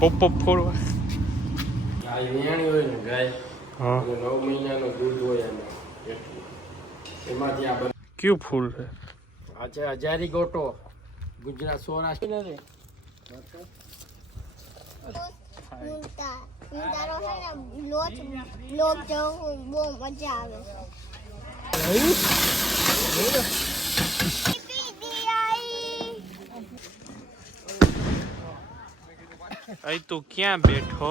Pop ફોડવા ગાય વિયાણી હોય ને ગાય હા 9 મહિનાનું દૂધ હોય એટલું એમાંથી આ કયું ફૂલ છે આ છે હજારી ગોટો ગુજરાત સૌરાષ્ટ્ર ને રે તારો છે ને લોટ જવું બહુ મજા આવે અહીં તું ક્યાં બેઠો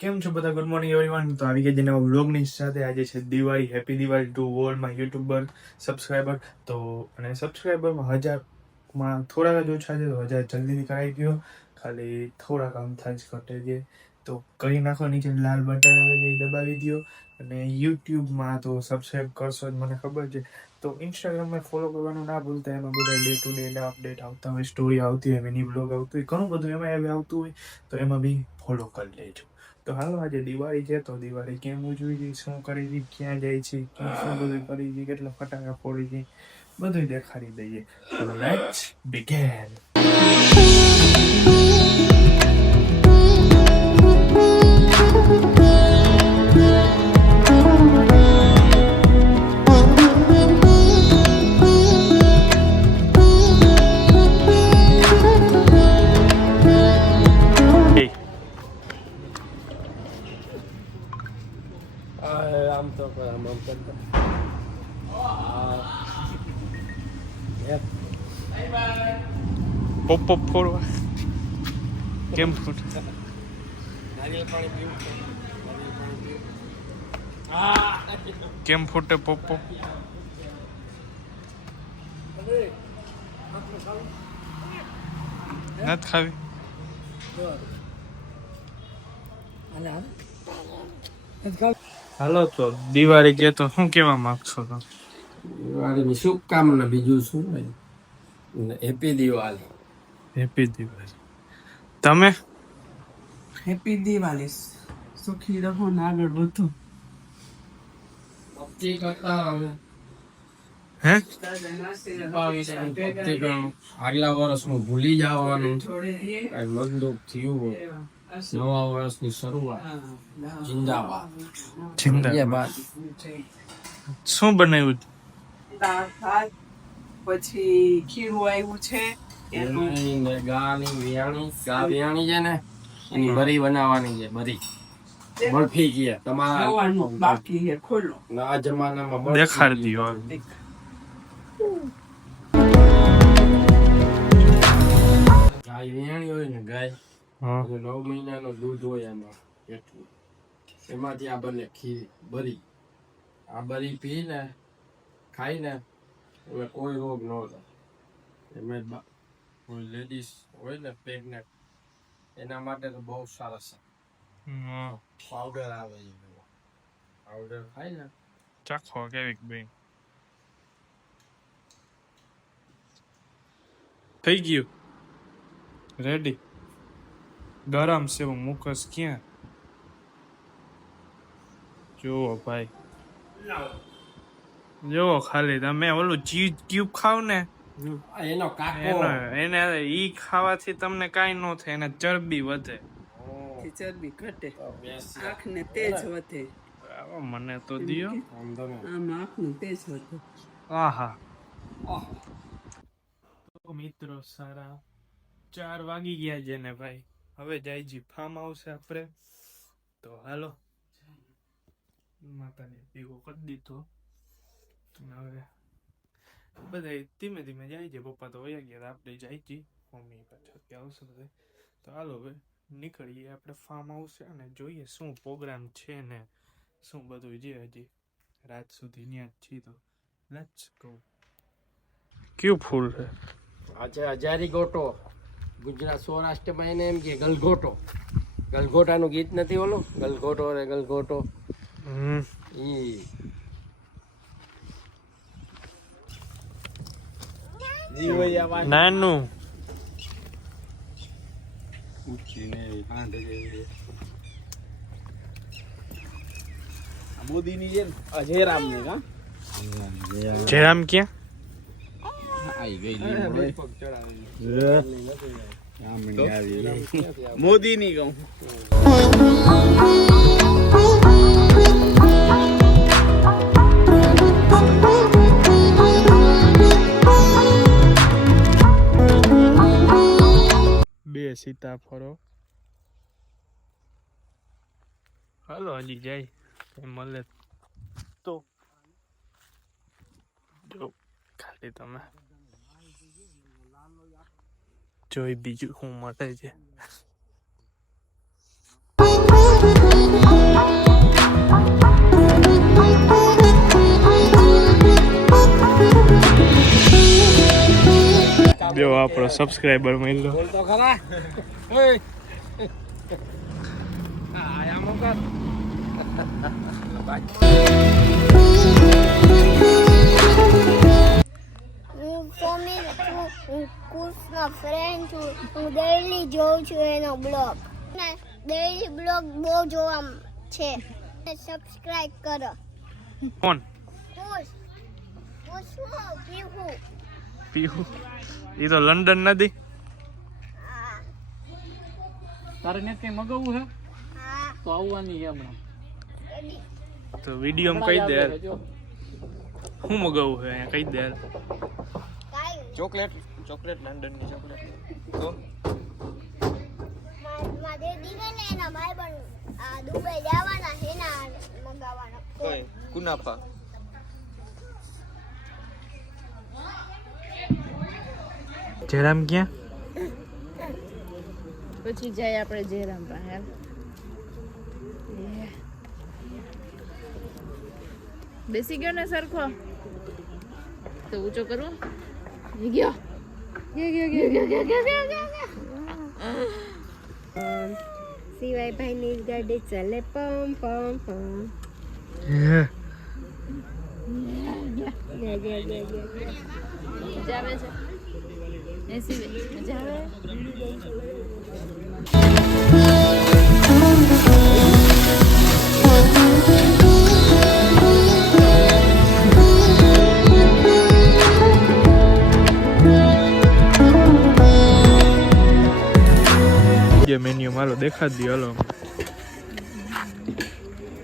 કેમ છો બધા? Good morning everyone. તો આવી ગયા જેના વ્લોગની સાથે આજે છે Diwali. Happy Diwali to all my YouTuber subscriber. તો અને સબસ્ક્રાઈબરમાં 1000માં થોડાક જ ઓછા છે, તો 1000 જલ્દીથી કરાવી દો. ખાલી થોડાક આમથા જ ઘટે છે, તો કરી નાખો. નીચે લાલ બટન આવે છે, એ દબાવી દો. અને યુટ્યુબમાં તો સબસ્ક્રાઈબ કરશો જ, મને ખબર છે. તો ઇન્સ્ટાગ્રામમાં ફોલો કરવાનું ના ભૂલતા. એમાં બધા ડે ટુ ડે અપડેટ આવતા હોય, સ્ટોરી આવતી હોય, મિની બ્લોગ આવતું હોય, ઘણું બધું એમાં આવતું હોય, તો એમાં બી ફોલો કરી લેજો. તો હાલો, આજે દિવાળી છે, તો દિવાળી કેમ ઉજવી છે, શું કરી છે, ક્યાં જાય છે, શું બધું કરી છે, કેટલા ફટાકા ફોડી છે, બધું દેખાડી દઈએ. તો લેટ્સ બિગિન. આમ તો આમ કરતા પોપ ફોડવા કેમ ફૂટ નારિયેળ પાણી પીવું કેમ ફૂટે પોપ નથી ખાવી? હાલો, તો દિવાળી કે તો શું કેવા માંગશો તમે? દિવાળીની શુભકામના, બીજું શું હોય. હેપી દિવાળી. હેપી દિવાળી. તમે? હેપી દિવાળી. સુખી રહો ને આગળ વધો. ભક્તિ કરતા હવે હે ભક્તિ કરો. આગલા વર્ષનું ભૂલી જવાનું. કઈ મનદુખ થયું હોય, નવા વર્ષની શરૂઆત. જિંદાબાદ. જિંદાબાદ. શું બનાવ્યું? દાળ ભાત, પછી ખીરું આવ્યું છે. ગાની વિયાણી, ગા વિયાણી છે ને, એની બરી બનાવવાની છે. બરી બરફી કે તમારા ખાવાનું બાકી છે, ખોલો. આ જમાનામાં બરફી. દેખાડી દો. ગાય વિયાણી હોય ને ગાય, હા 9 મહિનાનું દૂધ હોય એટલું એમાંથી આ બને ખીર બરી. આ બરી પી ને ખાઈ ને એટલે કોઈ રોગ ન થાય. એમાં કોઈ લેડીઝ હોય ને પ્રેગ્નેન્ટ, એના માટે તો બહુ સરસ છે. પાવડર આવે છે, પાવડર ખાય ને. ચાખો કેવીક બેન થઈ ગયું રેડી. ગરમ છે હું મુકસ ક્યાં? જુઓ ભાઈ, જુઓ ખાલી તમે ઓલું ચીઝ ક્યુબ ખાવ ને, એનો કાકો એને ઈ ખાવાથી તમને કાઈ ન થાય, એને ચરબી વધે. ચરબી ઘટે, આંખ ને તેજ વધે. મને તો દિયો. આમ આંખ નું તેજ વધે. આહા. તો મિત્રો સારા 4 વાગી ગયા છે ને ભાઈ, હવે જાય જી ફાર્મ આવશે આપણે. તો હાલો, માતાને ભેગો કરી દીધો. હવે બધા ધીમે ધીમે જાય છે. પપ્પા તો વયા ગયા, આપણે જાય જી. મમ્મી પાછળ આવશે બધે. તો હાલો હવે નીકળીએ આપણે ફાર્મ આવશે અને જોઈએ શું પ્રોગ્રામ છે ને શું બધું છે. હજી રાત સુધી ત્યાં જ છીએ, તો લેટ્સ ગો. કયું ફૂલ છે? આ છે હજારી ગોટો. ગુજરાત સૌરાષ્ટ્રમાં એને એમ કે ગલગોટો. ગલગોટાનું ગીત નથી ઓલું, ગલગોટો રે ગલગોટો. ઈ નાનું મોદીની જેમ જયરામ ને કા જયરામ ક્યાં આવી ગઈ મોદીની કહું બે સીતાફળો હાલો હજી જાય કઈ મળે તો જો ખાલી તમે જોઈ બીજું શું મળે છે જો આપણો સબસ્ક્રાઇબર મળ્યો બોલતો ખરા આયા મોકા હું કોમી હું કુશનો ફ્રેન્ડ છું હું ડેઈલી જોઉં છું એનો બ્લોગ ને ડેઈલી બ્લોગ બહુ જોવા છે સબસ્ક્રાઇબ કરો કોણ કુશ કુશનો પીહુ પીહુ એ તો લંડન નથી તારે ને કઈ મગાવવું હે હા તો આવવાની છે હમણાં તો વિડીયોમાં કહી દે યાર શું મગાવવું છે અહીંયા કહી દે યાર કાઈ ચોકલેટ લંડનની ચોકલેટ તો મારા દીદી ને એના ભાઈ પણ દુબઈ જવાના છે ના મંગાવવાના કઈ કુનાફા જયરામ ક્યાં પછી જાય આપણે જયરામ પાસે બેસી ગયો ને સરખો તો ઊંચો કરવો ગયો સિવાય ભાઈની ગાડી ચાલે પમ પમ પમ મજા આવે છે એસી મજા આવે જે મેન્યુ મારો દેખા દો હાલો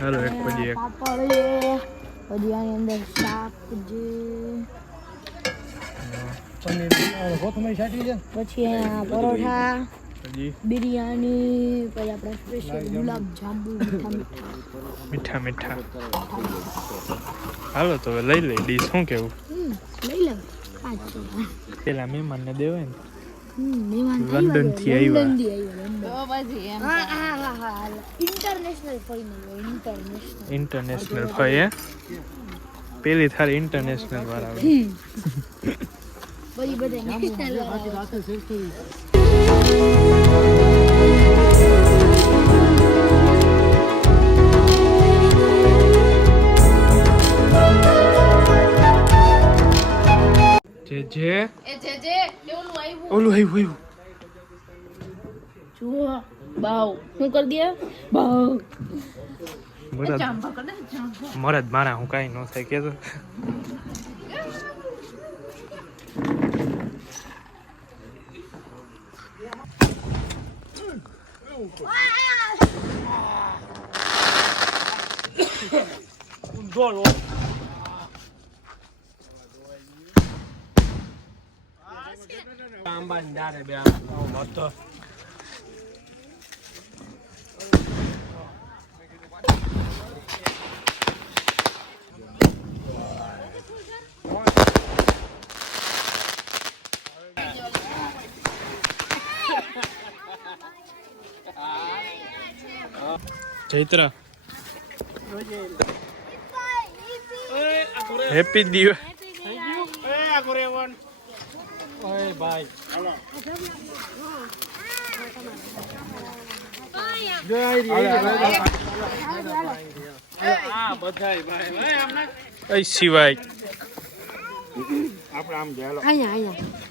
હાલો એક પછી એક પાપડ પછી આની અંદર શાક છે પછી અહીંયા પરોઠા પછી બિરયાની પછી આપણા સ્પેશિયલ ગુલાબ જાંબુ મીઠા મીઠા હાલો તો હવે લઈ લઈ ડીશ શું કેવું લઈ લે પેલા મહેમાનને દેવાય ને મહેમાન લંડન થી આવ્યા ઇન્ટરનેશનલ ફાઇનલ ઇન્ટરનેશનલ ફાઈ હે પેલી થારી ઇન્ટરનેશનલ વાળા આવે બધી બધા નેશનલ જે એ જે ઓલું આવ્યું જુઓ બાવ શું કરી દે બાવ મરદ ચાંપા કર દે ચાંપા મરદ મારા હું કાઈ ન થાય કે તો આંબાની ડાળે બે મત ચૈત્રા હેપી દિવાળી ઓય ભાઈ એ સિવાય આપણે આમ જાય અહીંયા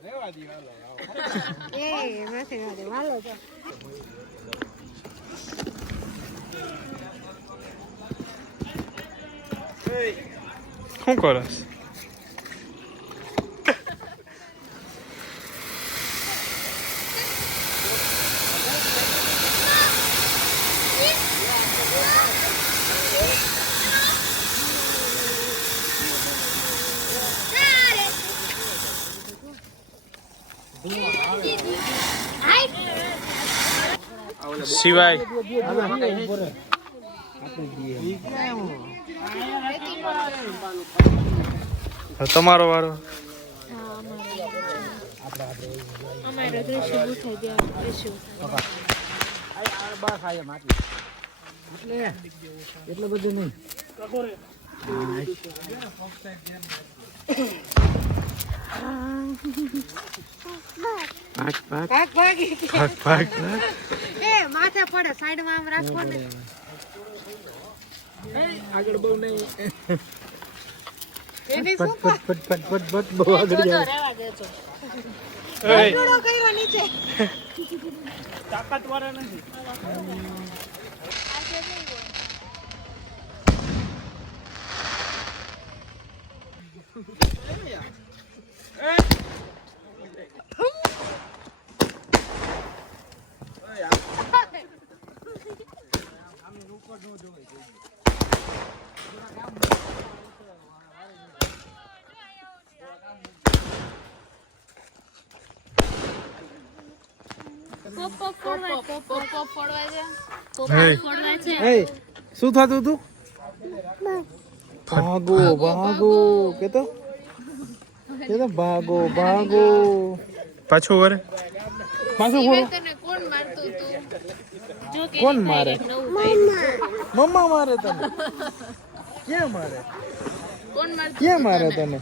એ માથે વાળે વાલો તો શું કરસ? સિવાય તમારો વારો. અમારે દ્રશ્ય ઉઠાઈ ગયા દ્રશ્ય એટલે બધું નહીં. ભાગ ભાગી ભાગ ભાગ. એ માથે પડે સાઈડમાં આમ રાખો ને આગળ બહુ નહીં. એની શું ફટ બહુ આગળ જો રહેવા દેજો એય, ડોડો કર્યો નીચે તાકાતવાળા નથી. એય, શું થતું તું? ભાગો ભાગો કેતો ભાગો ભાગો. પાછું વરે. પાછું ફોડો. કોણ મારે? મમ્મા મારે તને. ક્યાં મારે? ક્યાં મારે તને?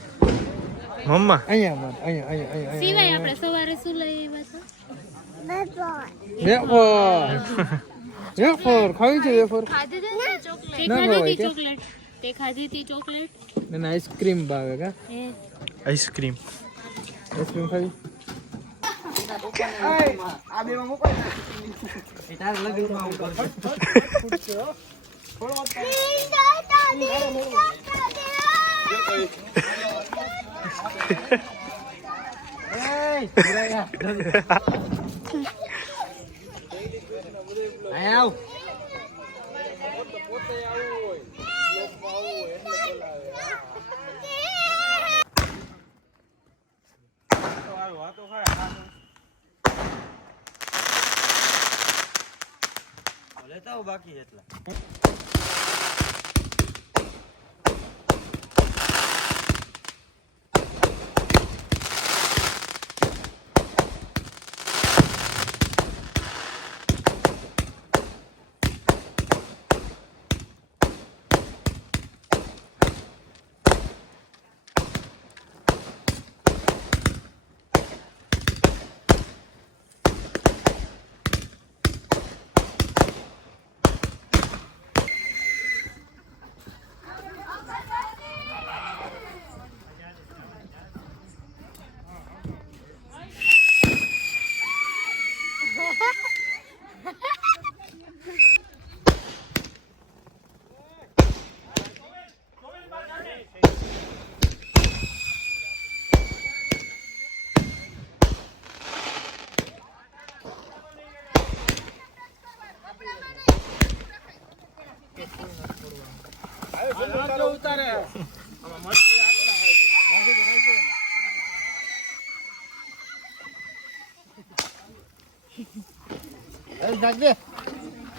મમ્મા અહીંયા મારે. અહીંયા સિવાય આપણે સવારે શું લઈ આવ્યા વેફર ખાવી છે વેફર. ખાધી હતી ચોકલેટ ના ખવાય કે? ચોકલેટ તે ખાધી હતી ચોકલેટ અને આઈસ્ક્રીમ ભાવે કા? આઈસ્ક્રીમ. આઈસ્ક્રીમ ખાવી? આવ. લેતા બાકી એટલા.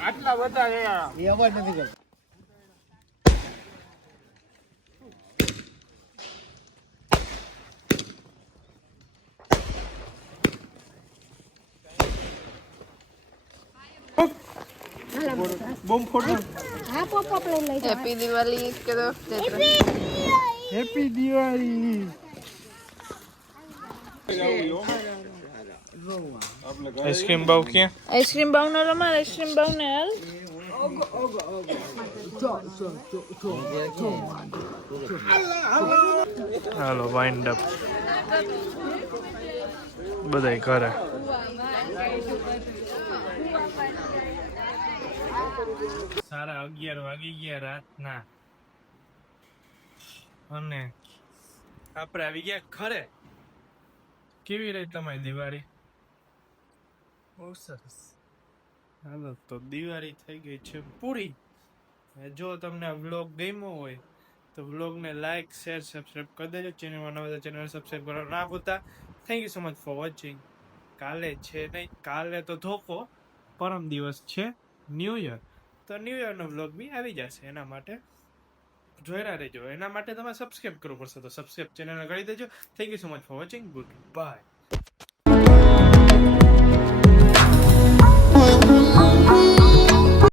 આટલા બધા એ અવાજ નથી કરતો. બોમ્બ ફોડો. હા પોપ લઈ લઈ હેપી દિવાળી કરો. હેપી દિવાળી. આઈસ્ક્રીમ બાવ ક્યાં? આઈસ્ક્રીમ બાઉ ને રમાર આઈસ્ક્રીમ બાઉ ને હાલ. હાલો વાઇન્ડ અપ. બધાય કરે. સારા 11 વાગી ગયા રાતના અને આપણે આવી ગયા ઘરે. કેવી રહી તમારી દિવાળી? બહુ સરસ. હાલો તો દિવાળી થઈ ગઈ છે પૂરી. જો તમને વ્લોગ ગમ્યો હોય તો વ્લોગને લાઈક શેર સબસ્ક્રાઈબ કરી દેજો. ચેનલમાં નવા તો ચેનલ સબસ્ક્રાઈબ કરવા ના ભૂલતા. Thank you so much for watching. કાલે છે નહીં, કાલે તો ધોકો, પરમ દિવસ છે ન્યૂ યર. તો ન્યૂ યરનો વ્લોગ બી આવી જશે. એના માટે જોઈરા રહેજો. એના માટે તમારે સબસ્ક્રાઈબ કરવું પડશે. તો સબસ્ક્રાઈબ ચેનલને કરી દેજો. Thank you so much for watching. Good bye.